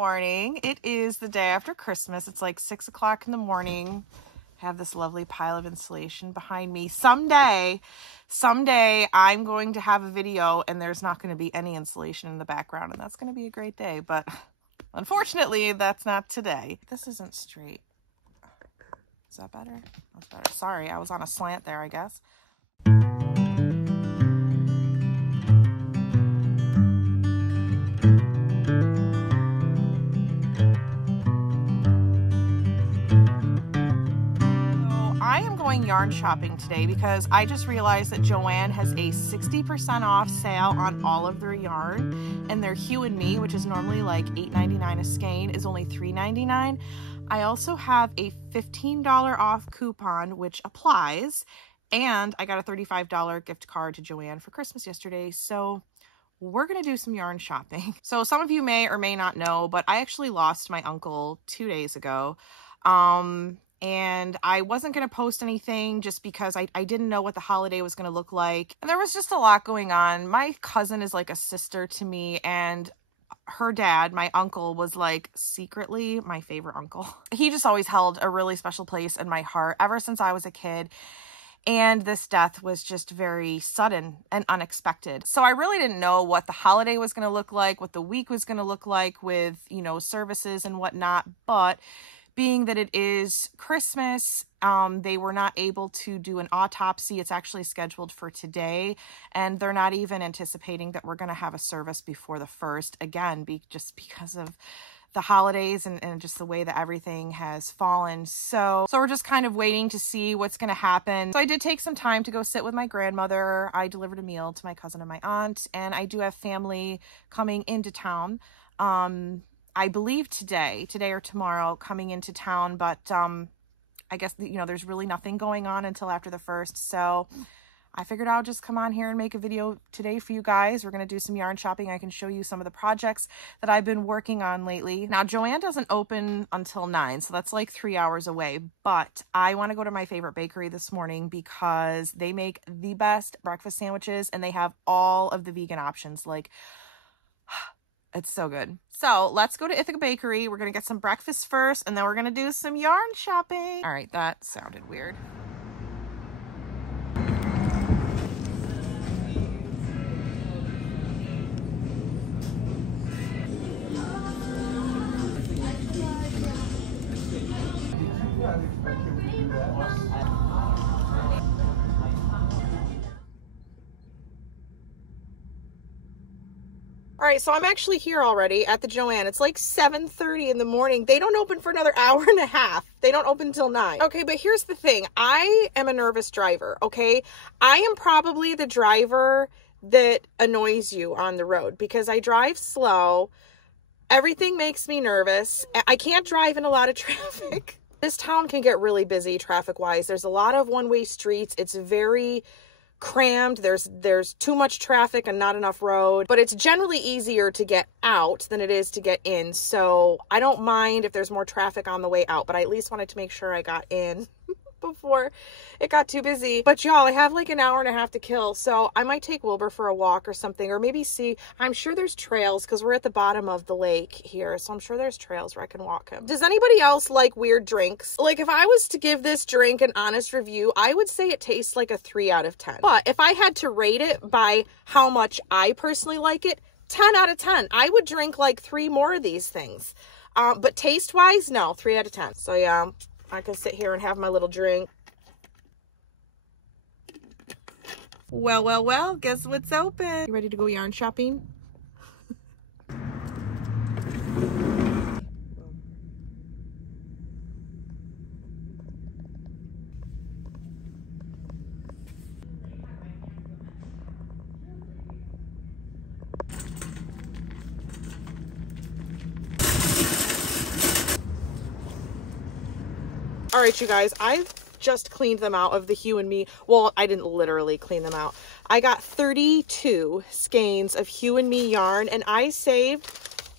morning. It is the day after Christmas. It's like 6 o'clock in the morning. I have this lovely pile of insulation behind me. Someday I'm going to have a video and there's not going to be any insulation in the background, and that's going to be a great day. But unfortunately, that's not today. This isn't straight. Is that better? That's better. Sorry, I was on a slant there, I guess. Yarn shopping today because I just realized that Joann has a 60% off sale on all of their yarn, and their Hue and Me, which is normally like $8.99 a skein, is only $3.99. I also have a $15 off coupon which applies, and I got a $35 gift card to Joann for Christmas yesterday, so we're gonna do some yarn shopping. So some of you may or may not know, but I actually lost my uncle 2 days ago. And I wasn't going to post anything just because I didn't know what the holiday was going to look like. And there was just a lot going on. My cousin is like a sister to me, and her dad, my uncle, was like secretly my favorite uncle. He just always held a really special place in my heart ever since I was a kid. And this death was just very sudden and unexpected. So I really didn't know what the holiday was going to look like, what the week was going to look like with, you know, services and whatnot. But being that it is Christmas, they were not able to do an autopsy. It's actually scheduled for today, and they're not even anticipating that we're going to have a service before the 1st, again, just because of the holidays and just the way that everything has fallen. So we're just kind of waiting to see what's going to happen. So I did take some time to go sit with my grandmother. I delivered a meal to my cousin and my aunt, and I do have family coming into town. I believe today or tomorrow coming into town, but I guess, you know, there's really nothing going on until after the 1st. So I figured I'll just come on here and make a video today for you guys. We're going to do some yarn shopping. I can show you some of the projects that I've been working on lately. Now, Joann doesn't open until 9, so that's like 3 hours away. But I want to go to my favorite bakery this morning because they make the best breakfast sandwiches, and they have all of the vegan options. Like, it's so good. So let's go to Ithaca Bakery. We're going to get some breakfast first, and then we're going to do some yarn shopping. All right, that sounded weird. All right, so I'm actually here already at the Joann. It's like 7:30 in the morning. They don't open for another hour and a half. They don't open till 9. Okay, but here's the thing. I am a nervous driver, okay? I am probably the driver that annoys you on the road because I drive slow. Everything makes me nervous. I can't drive in a lot of traffic. This town can get really busy traffic-wise. There's a lot of one-way streets. It's very crammed. There's too much traffic and not enough road, but it's generally easier to get out than it is to get in. So I don't mind if there's more traffic on the way out, but I at least wanted to make sure I got in before it got too busy. But y'all, I have like an hour and a half to kill, so I might take Wilbur for a walk or something, or maybe see, I'm sure there's trails because we're at the bottom of the lake here, so I'm sure there's trails where I can walk him. Does anybody else like weird drinks? Like, if I was to give this drink an honest review, I would say it tastes like a 3 out of 10. But if I had to rate it by how much I personally like it, 10 out of 10. I would drink like 3 more of these things. But taste wise, no, 3 out of 10. So yeah, I can sit here and have my little drink. Well, guess what's open? You ready to go yarn shopping? All right, you guys, I've just cleaned them out of the Hue and Me. Well, I didn't literally clean them out. I got 32 skeins of Hue and Me yarn, and I saved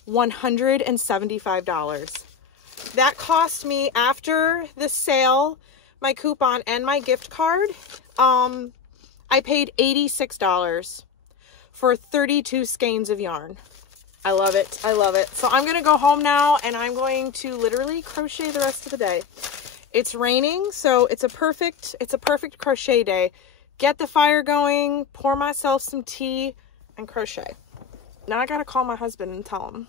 $175. That cost me, after the sale, my coupon, and my gift card, I paid $86 for 32 skeins of yarn. I love it. I love it. So I'm going to go home now and I'm going to literally crochet the rest of the day. It's raining, so it's a perfect crochet day. Get the fire going, pour myself some tea, and crochet. Now I got to call my husband and tell him.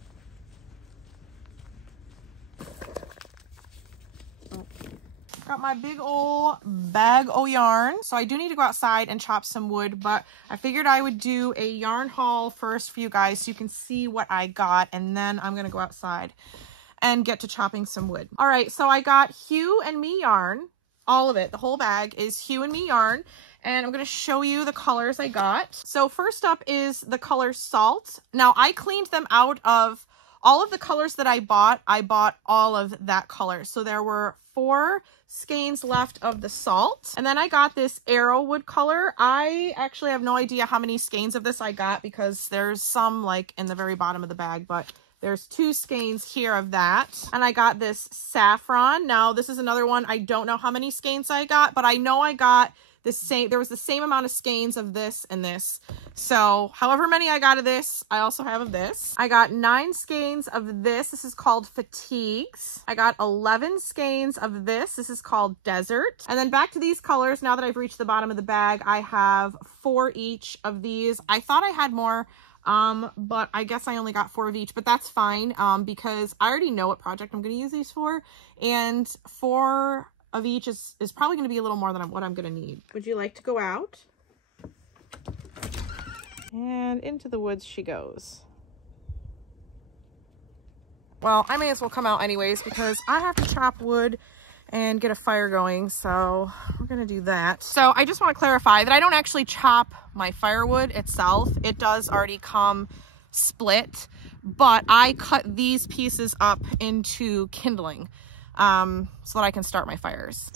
Got my big old bag of yarn. So I do need to go outside and chop some wood, but I figured I would do a yarn haul first for you guys so you can see what I got, and then I'm going to go outside and get to chopping some wood. All right, so I got Hue and Me yarn. All of it, the whole bag is Hue and Me yarn, and I'm going to show you the colors I got. So first up is the color Salt. Now I cleaned them out of all of the colors that I bought all of that color. So there were 4 skeins left of the Salt. And then I got this Arrowwood color. I actually have no idea how many skeins of this I got because there's some like in the very bottom of the bag, but there's 2 skeins here of that. And I got this Saffron. Now this is another one. I don't know how many skeins I got, but I know I got the same, there was the same amount of skeins of this and this. So however many I got of this, I also have of this. I got 9 skeins of this. This is called Fatigues. I got 11 skeins of this. This is called Desert. And then back to these colors. Now that I've reached the bottom of the bag, I have 4 each of these. I thought I had more, but I guess I only got 4 of each, but that's fine, because I already know what project I'm going to use these for, and 4 of each is probably going to be a little more than what I'm going to need. Would you like to go out? And into the woods she goes. Well, I may as well come out anyways because I have to chop wood and get a fire going, so we're gonna do that. So I just want to clarify that I don't actually chop my firewood itself. It does already come split, but I cut these pieces up into kindling so that I can start my fires.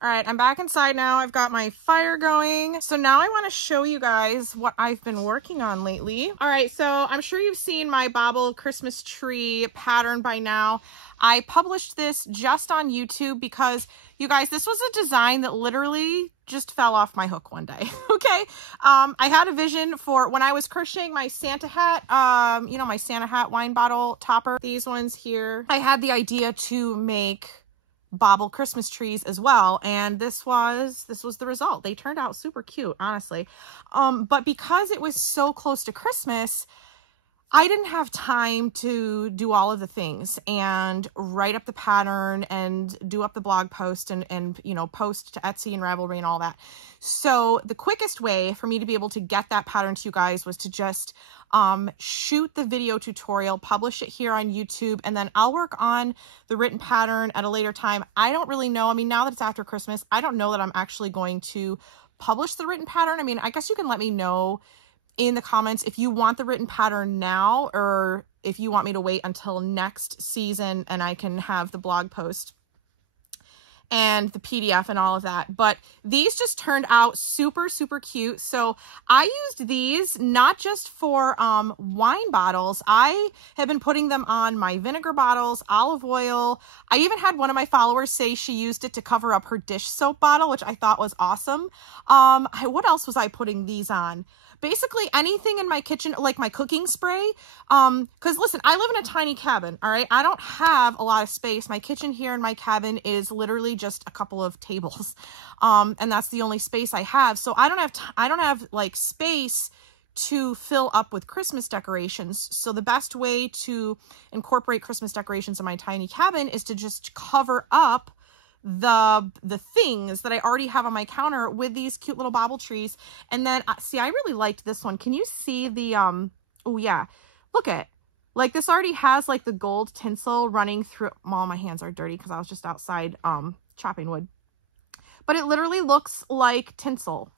All right, I'm back inside now. I've got my fire going. So now I want to show you guys what I've been working on lately. All right, so I'm sure you've seen my Bobble Christmas tree pattern by now. I published this just on YouTube because, you guys, this was a design that literally just fell off my hook one day, okay? I had a vision for when I was crocheting my Santa hat, you know, my Santa hat wine bottle topper, these ones here. I had the idea to make Bobble Christmas trees as well, and this was the result. They turned out super cute, honestly. But because it was so close to Christmas, I didn't have time to do all of the things and write up the pattern and do up the blog post and you know, post to Etsy and Ravelry and all that. So the quickest way for me to be able to get that pattern to you guys was to just shoot the video tutorial, publish it here on YouTube, and then I'll work on the written pattern at a later time. I don't really know. I mean, now that it's after Christmas, I don't know that I'm actually going to publish the written pattern. I mean, I guess you can let me know in the comments if you want the written pattern now or if you want me to wait until next season and I can have the blog post and the PDF and all of that. But these just turned out super, super cute. So I used these not just for wine bottles. I have been putting them on my vinegar bottles, olive oil. I even had one of my followers say she used it to cover up her dish soap bottle, which I thought was awesome. What else was I putting these on? Basically anything in my kitchen, like my cooking spray. Because listen, I live in a tiny cabin, all right? I don't have a lot of space. My kitchen here in my cabin is literally just a couple of tables. And that's the only space I have. So I don't have like space to fill up with Christmas decorations. So the best way to incorporate Christmas decorations in my tiny cabin is to just cover up the things that I already have on my counter with these cute little bobble trees. And then see, I really liked this one. Can you see the oh yeah, look at, like, this already has like the gold tinsel running through. Well, my hands are dirty because I was just outside chopping wood, but it literally looks like tinsel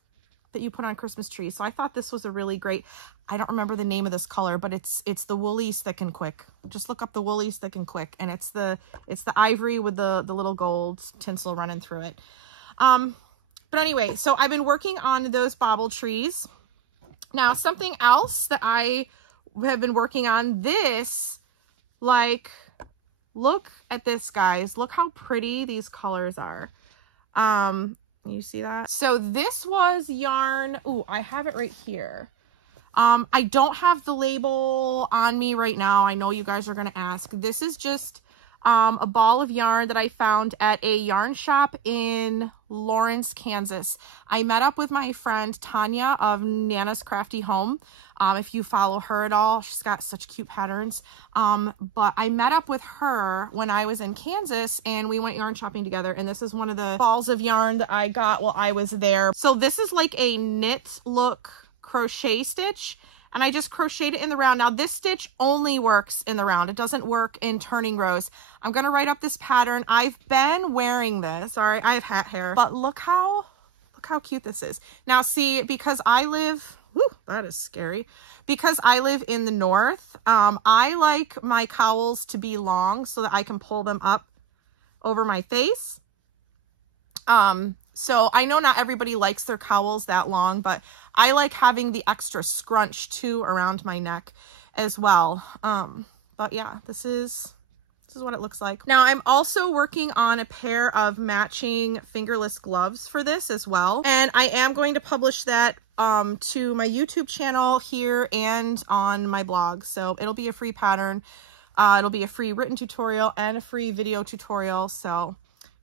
that you put on Christmas trees. So I thought this was a really great, I don't remember the name of this color, but it's the Woolly Thick and Quick. Just look up the Woolly Thick and Quick, and it's the ivory with the little gold tinsel running through it. But anyway, so I've been working on those bobble trees. Now, something else that I have been working on, this, like, look at this, guys. Look how pretty these colors are. You see that? So this was yarn. Ooh, I have it right here. I don't have the label on me right now. I know you guys are going to ask. This is just a ball of yarn that I found at a yarn shop in Lawrence, Kansas. I met up with my friend Tanya of Nana's Crafty Home. If you follow her at all, she's got such cute patterns. But I met up with her when I was in Kansas, and we went yarn shopping together. And this is one of the balls of yarn that I got while I was there. So this is like a knit look crochet stitch, and I just crocheted it in the round. Now this stitch only works in the round. It doesn't work in turning rows. I'm going to write up this pattern. I've been wearing this. Sorry, I have hat hair, but look how cute this is. Now see, because I live, whew, that is scary. Because I live in the north, I like my cowls to be long so that I can pull them up over my face. So I know not everybody likes their cowls that long, but I like having the extra scrunch too around my neck as well. But yeah, this is what it looks like. Now I'm also working on a pair of matching fingerless gloves for this as well. And I am going to publish that to my YouTube channel here and on my blog. So it'll be a free pattern. It'll be a free written tutorial and a free video tutorial. So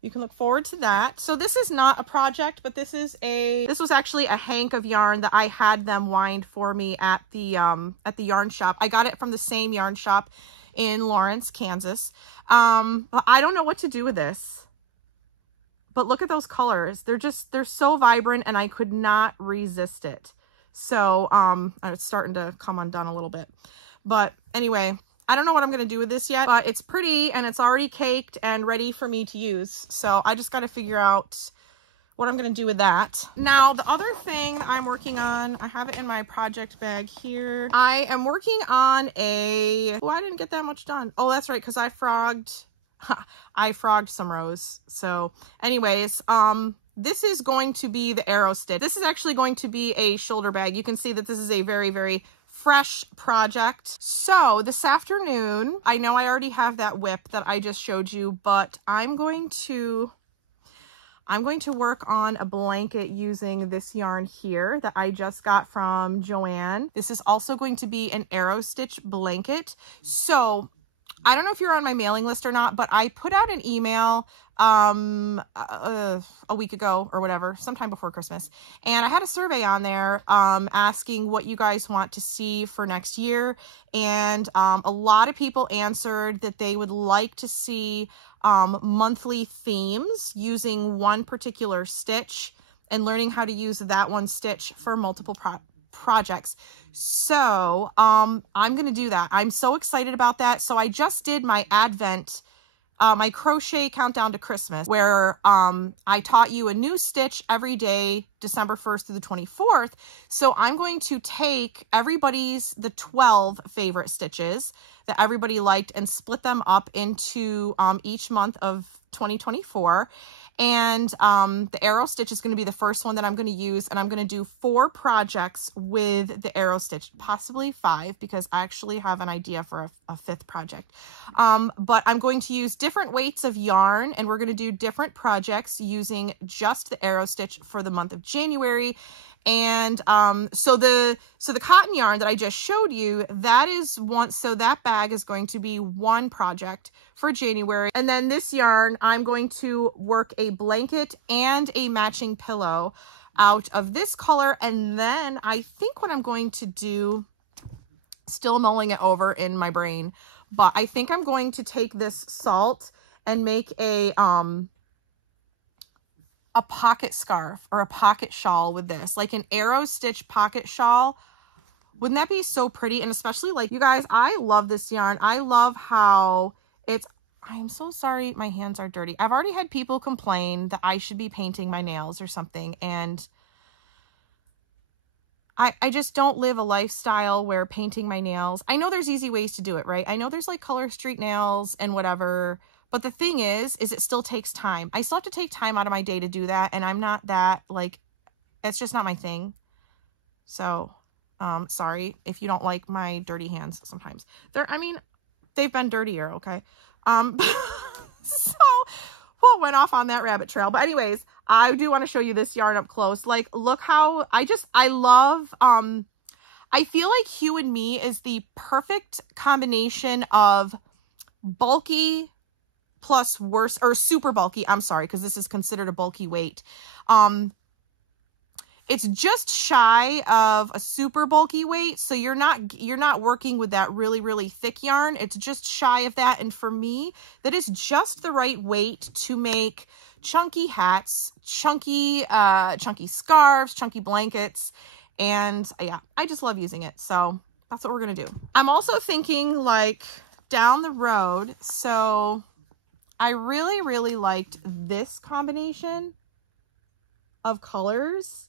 you can look forward to that. So this is not a project, but this was actually a hank of yarn that I had them wind for me at the yarn shop. I got it from the same yarn shop in Lawrence, Kansas. But I don't know what to do with this. But look at those colors. They're so vibrant, and I could not resist it. So it's starting to come undone a little bit. But anyway, I don't know what I'm going to do with this yet, but it's pretty and it's already caked and ready for me to use. So I just got to figure out what I'm going to do with that. Now, the other thing I'm working on, I have it in my project bag here. I am working on oh, I didn't get that much done. Oh, that's right, because I frogged some rows. So anyways, this is going to be the arrow stitch. This is actually going to be a shoulder bag. You can see that this is a very, very fresh project. So this afternoon, I know I already have that whip that I just showed you, but I'm going to work on a blanket using this yarn here that I just got from Joann. This is also going to be an arrow stitch blanket. So I don't know if you're on my mailing list or not, but I put out an email a week ago or whatever, sometime before Christmas. And I had a survey on there asking what you guys want to see for next year. And a lot of people answered that they would like to see monthly themes using one particular stitch and learning how to use that one stitch for multiple projects. So I'm going to do that. I'm so excited about that. So I just did my Advent my crochet countdown to Christmas, where I taught you a new stitch every day, December 1st through the 24th. So I'm going to take the 12 favorite stitches that everybody liked and split them up into each month of 2024. And the arrow stitch is going to be the first one that I'm going to use, and I'm going to do 4 projects with the arrow stitch, possibly 5, because I actually have an idea for a 5th project. But I'm going to use different weights of yarn, and we're going to do different projects using just the arrow stitch for the month of January. And so the cotton yarn that I just showed you, that is one, so that bag is going to be one project for January. And then this yarn, I'm going to work a blanket and a matching pillow out of this color. And then I think what I'm going to do, still mulling it over in my brain, but I think I'm going to take this salt and make a a pocket scarf or a pocket shawl with this, like an arrow stitch pocket shawl. Wouldn't that be so pretty? And especially, like, you guys, I love this yarn. I love how it's, I'm so sorry my hands are dirty. I've already had people complain that I should be painting my nails or something, and I just don't live a lifestyle where painting my nails, I know there's easy ways to do it, right? I know there's like color streak nails and whatever, but the thing is it still takes time. I still have to take time out of my day to do that, and I'm not that, like, it's just not my thing. So, sorry if you don't like my dirty hands sometimes. I mean, they've been dirtier, okay? So, well, went off on that rabbit trail. But anyways, I do want to show you this yarn up close. Like, look how, I love, I feel like Hue and Me is the perfect combination of bulky plus worse, or super bulky, I'm sorry, because this is considered a bulky weight. It's just shy of a super bulky weight, so you're not working with that really, really thick yarn. It's just shy of that, and for me, that is just the right weight to make chunky hats, chunky scarves, chunky blankets, and yeah, I just love using it, so that's what we're gonna do. I'm also thinking, like, down the road, so I really, really liked this combination of colors.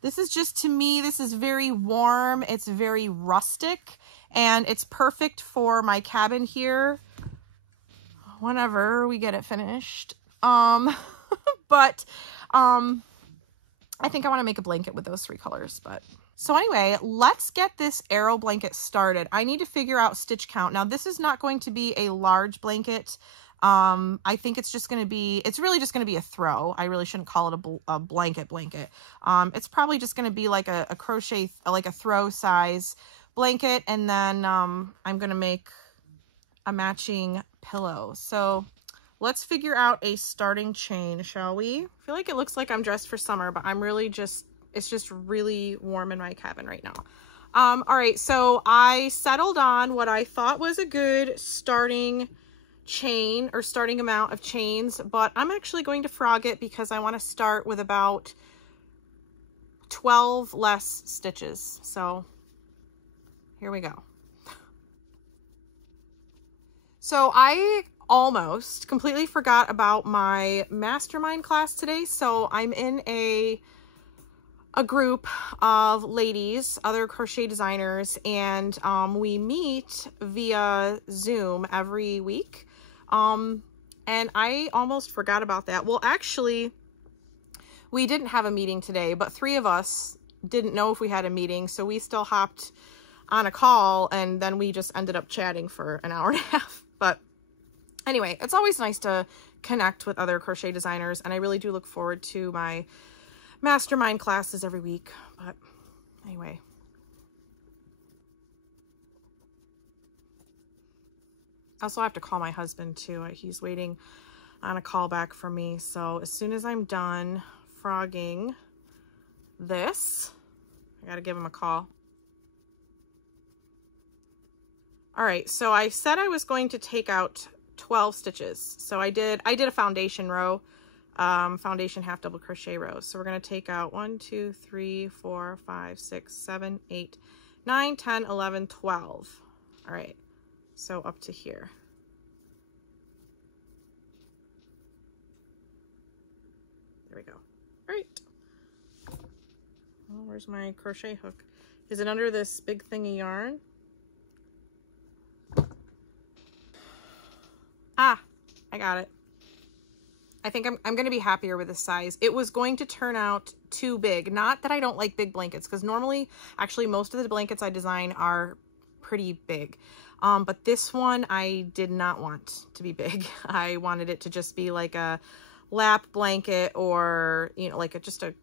This is just, to me, this is very warm. It's very rustic, and it's perfect for my cabin here whenever we get it finished. But I think I want to make a blanket with those 3 colors. But so anyway, let's get this arrow blanket started. I need to figure out stitch count. Now, this is not going to be a large blanket. I think it's just going to be, it's really just going to be a throw. I really shouldn't call it a blanket. It's probably just going to be like a crochet, like a throw size blanket. And then, I'm going to make a matching pillow. So let's figure out a starting chain, shall we? I feel like it looks like I'm dressed for summer, but I'm really just, it's just really warm in my cabin right now. All right. So I settled on what I thought was a good starting chain or starting amount of chains, but I'm actually going to frog it because I want to start with about 12 less stitches. So here we go. So I almost completely forgot about my mastermind class today. So I'm in a group of ladies, other crochet designers, and we meet via Zoom every week. And I almost forgot about that. Well, actually, we didn't have a meeting today, but 3 of us didn't know if we had a meeting, so we still hopped on a call, and then we just ended up chatting for an hour and a half. But anyway, it's always nice to connect with other crochet designers, and I really do look forward to my mastermind classes every week. But anyway. I also have to call my husband too. He's waiting on a call back from me. So as soon as I'm done frogging this, I gotta give him a call. All right, so I said I was going to take out 12 stitches. So I did a foundation row, foundation half double crochet row. So we're gonna take out 1, 2, 3, 4, 5, 6, 7, 8, 9, 10, 11, 12. All right. So up to here. There we go. All right. Well, where's my crochet hook? Is it under this big thing of yarn? Ah, I got it. I think I'm going to be happier with this size. It was going to turn out too big. Not that I don't like big blankets, because normally, actually, most of the blankets I design are pretty big. But this one I did not want to be big. I wanted it to just be like a lap blanket, or, you know, like just a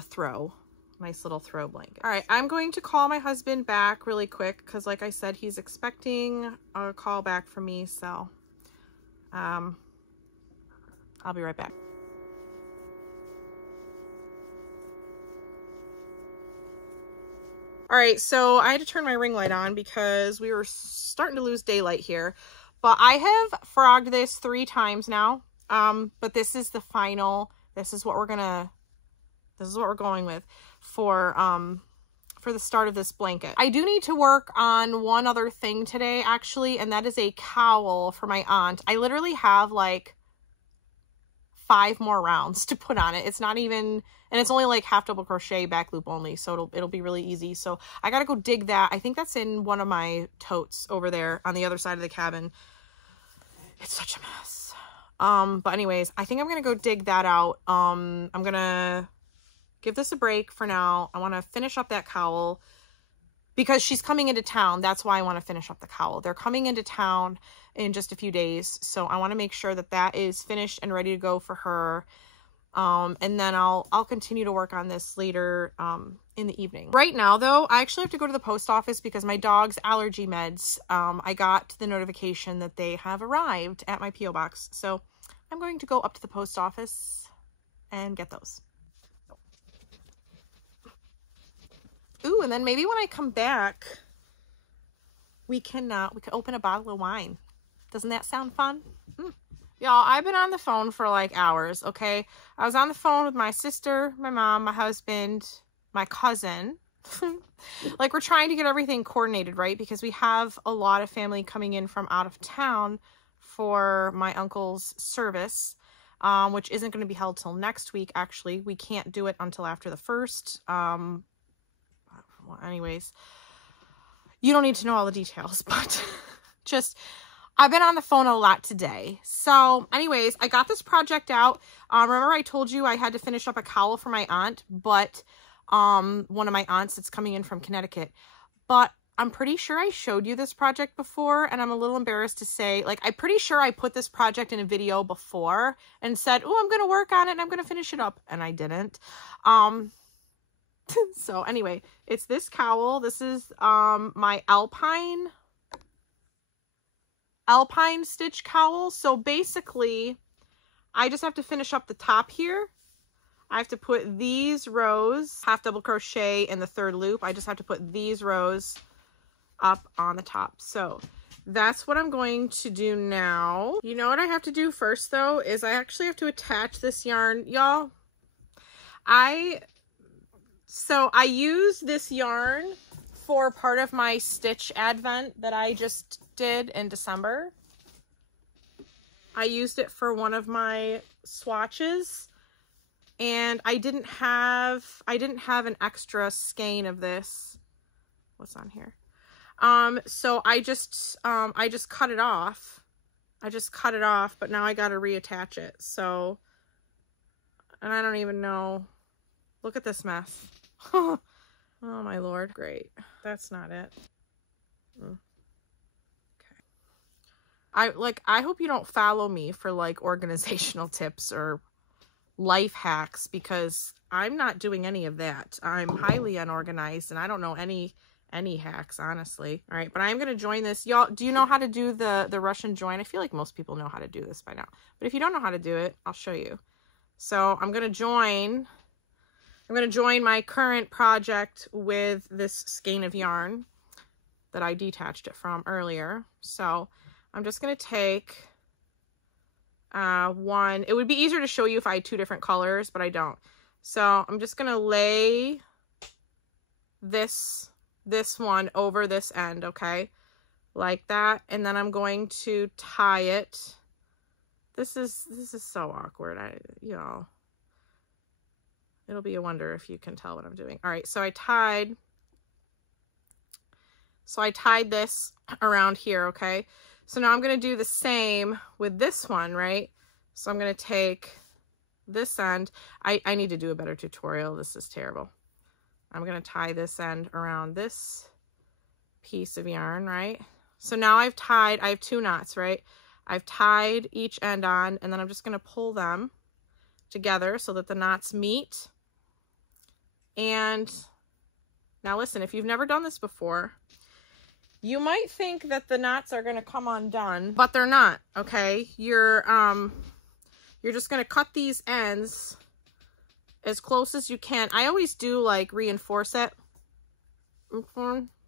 throw. Nice little throw blanket. All right, I'm going to call my husband back really quick because, like I said, he's expecting a call back from me. So I'll be right back. All right, so I had to turn my ring light on because we were starting to lose daylight here. But I have frogged this 3 times now, but this is the final This is what we're going with for the start of this blanket. I do need to work on one other thing today, actually, and that is a cowl for my aunt. I literally have like 5 more rounds to put on it. It's not even, and it's only like half double crochet back loop only, so it'll be really easy. So I gotta go dig that. I think that's in one of my totes over there on the other side of the cabin. It's such a mess. But anyways, I think I'm gonna go dig that out. I'm gonna give this a break for now. I want to finish up that cowl because she's coming into town. That's why I want to finish up the cowl. They're coming into town in just a few days, so I want to make sure that that is finished and ready to go for her. And then I'll continue to work on this later in the evening. Right now, though, I actually have to go to the post office because my dog's allergy meds, I got the notification that they have arrived at my P.O. box. So I'm going to go up to the post office and get those. Ooh, and then maybe when I come back, we can open a bottle of wine. Doesn't that sound fun? Y'all, I've been on the phone for like hours, okay? I was on the phone with my sister, my mom, my husband, my cousin. Like, we're trying to get everything coordinated, right? Because we have a lot of family coming in from out of town for my uncle's service, which isn't going to be held till next week, actually. We can't do it until after the 1st. Well, anyways, you don't need to know all the details, but just, I've been on the phone a lot today. So anyways, I got this project out. Remember I told you I had to finish up a cowl for my aunt, but one of my aunts that's coming in from Connecticut. But I'm pretty sure I showed you this project before, and I'm a little embarrassed to say, like, I'm pretty sure I put this project in a video before and said, oh, I'm going to work on it and I'm going to finish it up. And I didn't. So anyway, it's this cowl. This is my Alpine stitch cowl. So basically, I just have to finish up the top here. I have to put these rows, half double crochet in the 3rd loop. I just have to put these rows up on the top. So that's what I'm going to do now. You know what I have to do first, though, is I actually have to attach this yarn. Y'all, So I used this yarn for part of my stitch advent that I just did in December. I used it for one of my swatches, and I didn't have an extra skein of this. What's on here? So I just cut it off. But now I got to reattach it. So, and I don't even know. Look at this mess. Oh my Lord. Great. That's not it. Okay. I hope you don't follow me for like organizational tips or life hacks, because I'm not doing any of that. I'm highly unorganized and I don't know any hacks, honestly. All right, but I'm going to join this. Y'all, do you know how to do the Russian join? I feel like most people know how to do this by now, but if you don't know how to do it, I'll show you. So I'm going to join my current project with this skein of yarn that I detached it from earlier. So I'm just going to take one. It would be easier to show you if I had 2 different colors, but I don't. So I'm just going to lay this one over this end, okay? Like that. And then I'm going to tie it. This is so awkward. Y'all. It'll be a wonder if you can tell what I'm doing. All right, so I tied this around here, okay? So now I'm going to do the same with this one, right? So I'm going to take this end. I need to do a better tutorial. This is terrible. I'm going to tie this end around this piece of yarn, right? So now I have 2 knots, right? I've tied each end on, and then I'm just going to pull them together so that the knots meet. And now listen, if you've never done this before, you might think that the knots are going to come undone, but they're not, okay? You're just going to cut these ends as close as you can. I always do like reinforce it.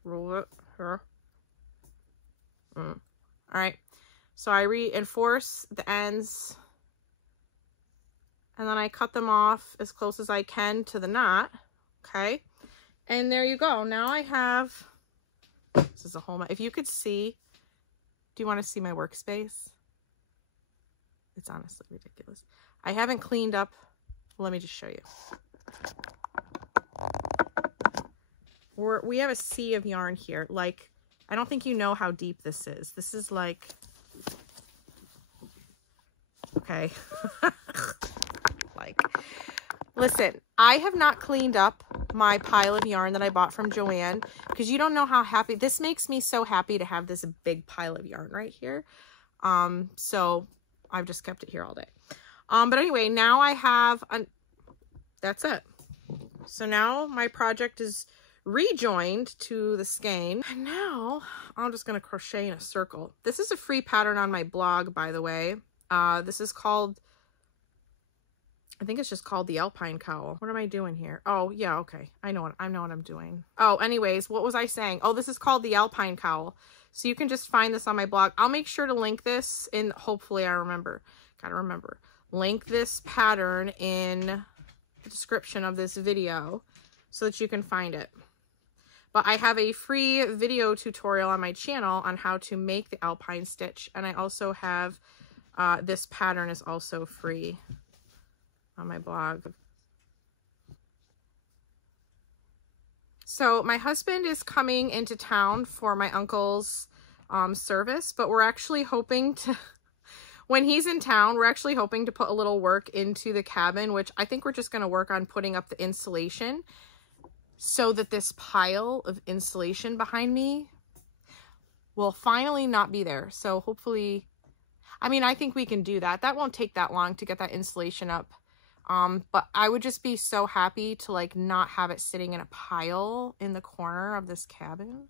Roll it here. All right. So I reinforce the ends And then I cut them off as close as I can to the knot. Okay. And there you go. Now I have, this is a whole, if you could see, do you want to see my workspace? It's honestly ridiculous. I haven't cleaned up. Let me just show you. We have a sea of yarn here. Like, I don't think you know how deep this is. This is like, okay. Like, listen, I have not cleaned up my pile of yarn that I bought from Joann because you don't know how happy, this makes me so happy to have this big pile of yarn right here. So I've just kept it here all day. But anyway, now I have, that's it. So now my project is rejoined to the skein. And now I'm just going to crochet in a circle. This is a free pattern on my blog, by the way. This is called, I think it's just called the Alpine Cowl. What am I doing here? Oh, yeah, okay. I know what I'm doing. Oh, anyways, what was I saying? Oh, this is called the Alpine Cowl. So you can just find this on my blog. I'll make sure to link this in, hopefully I remember. Gotta remember. Link this pattern in the description of this video so that you can find it. But I have a free video tutorial on my channel on how to make the Alpine stitch. And I also have, this pattern is also free on my blog. So my husband is coming into town for my uncle's service, but we're actually hoping to, when he's in town, we're actually hoping to put a little work into the cabin, which I think we're just going to work on putting up the insulation so that this pile of insulation behind me will finally not be there. So hopefully, I mean, I think we can do that. That won't take that long to get that insulation up. But I would just be so happy to like not have it sitting in a pile in the corner of this cabin.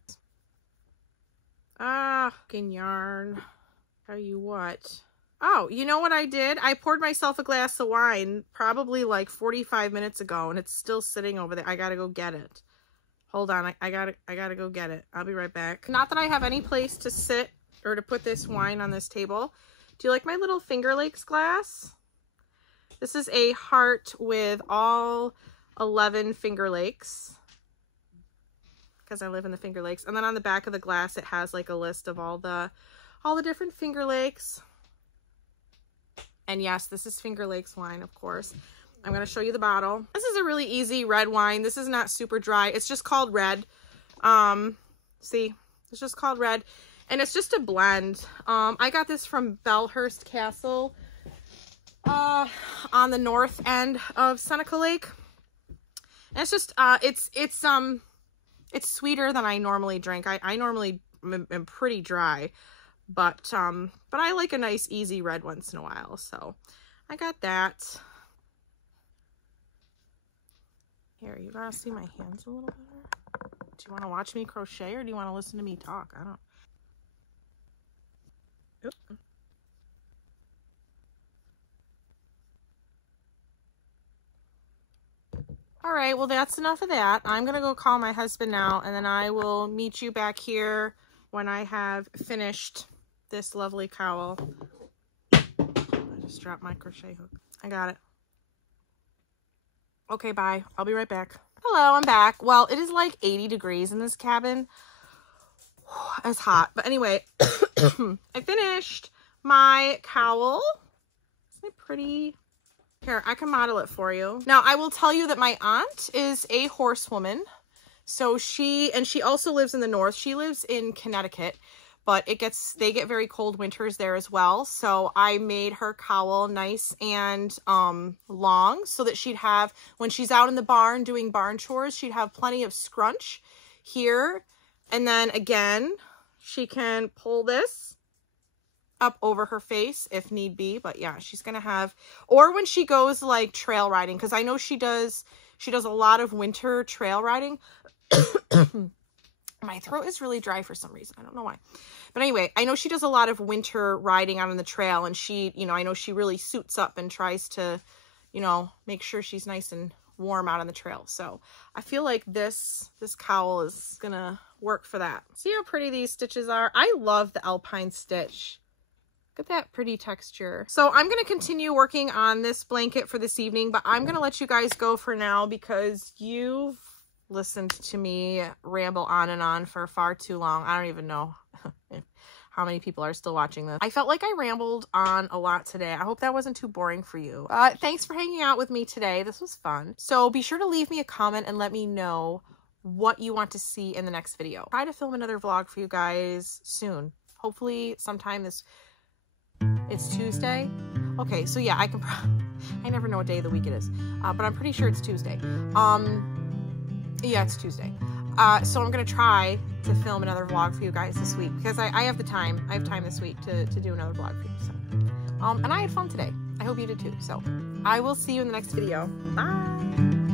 Fucking yarn. Tell you what. Oh, you know what I did? I poured myself a glass of wine probably like 45 minutes ago and it's still sitting over there. I gotta go get it. Hold on, I gotta go get it. I'll be right back. Not that I have any place to sit or to put this wine on this table. Do you like my little Finger Lakes glass? This is a heart with all 11 Finger Lakes because I live in the Finger Lakes. And then on the back of the glass, it has like a list of all the different Finger Lakes. And yes, this is Finger Lakes wine, of course. I'm going to show you the bottle. This is a really easy red wine. This is not super dry. It's just called red. See, it's just called red. And it's just a blend. I got this from Belhurst Castle. On the north end of Seneca Lake. And it's just, it's sweeter than I normally drink. I normally am pretty dry, but I like a nice easy red once in a while. So I got that. Here, you gotta see my hands a little better. Do you want to watch me crochet or do you want to listen to me talk? I don't. Oop. All right, well, that's enough of that. I'm going to go call my husband now, and then I will meet you back here when I have finished this lovely cowl. I just dropped my crochet hook. I got it. Okay, bye. I'll be right back. Hello, I'm back. Well, it is like 80 degrees in this cabin. It's hot. But anyway, I finished my cowl. Isn't it pretty? Here, I can model it for you. Now, I will tell you that my aunt is a horsewoman. So she also lives in the north. She lives in Connecticut, but they get very cold winters there as well. So I made her cowl nice and long so that she'd have, when she's out in the barn doing barn chores, she'd have plenty of scrunch here. And then again, she can pull this up over her face if need be. But yeah, she's gonna have, or when she goes like trail riding, because I know she does a lot of winter trail riding. My throat is really dry for some reason. I don't know why. But anyway, I know she does a lot of winter riding out on the trail, and she, I know she really suits up and tries to, make sure she's nice and warm out on the trail. So I feel like this cowl is gonna work for that. See how pretty these stitches are? I love the Alpine stitch. Look at that pretty texture. So I'm going to continue working on this blanket for this evening, but I'm going to let you guys go for now because you've listened to me ramble on and on for far too long. I don't even know how many people are still watching this. I felt like I rambled on a lot today. I hope that wasn't too boring for you. Thanks for hanging out with me today. This was fun. So be sure to leave me a comment and let me know what you want to see in the next video. Try to film another vlog for you guys soon. Hopefully sometime this... It's Tuesday? Okay, so yeah, I never know what day of the week it is. But I'm pretty sure it's Tuesday. Yeah, it's Tuesday. So I'm going to try to film another vlog for you guys this week because I have the time. I have time this week to do another vlog for you. So, and I had fun today. I hope you did too. So I will see you in the next video. Bye!